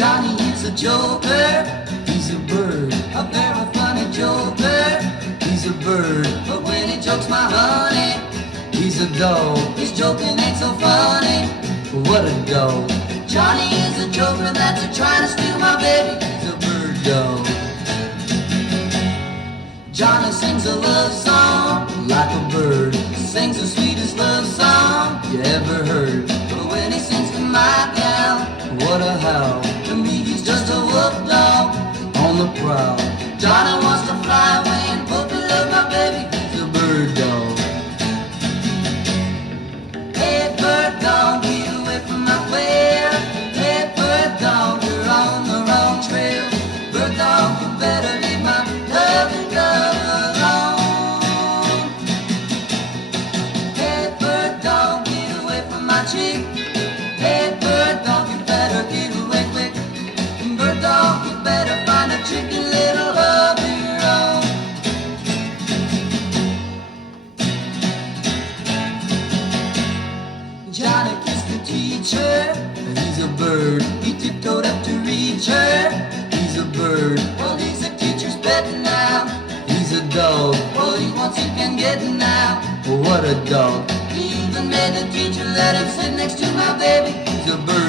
Johnny is a joker, he's a bird, a very funny joker. He's a bird, but when he jokes my honey, he's a dog. His joking ain't so funny, what a dog. Johnny is a joker that's trying to steal my baby. He's a bird dog. Johnny sings a love song like a bird. Sings the sweetest love song you ever heard. But when he sings to my gal, what a howl. To me he's just a wolf dog on the prowl. Johnny wants to fly away and puppy love my baby. He's a bird dog. Hey bird dog, get away from my quail. Hey bird dog, you're on the wrong trail. Bird dog, you better leave my lovely dove alone. Hey bird dog, get away from my chick. Hey bird dog, you better get away quick. Bird dog, you better find a chicken little of your own. Johnny kissed the teacher, he's a bird. He tiptoed up to reach her, he's a bird. Well, he's a teacher's pet now, he's a dog. Well, he wants he can get now, well, what a dog. He even made the teacher let him sit next to my baby. He's a bird.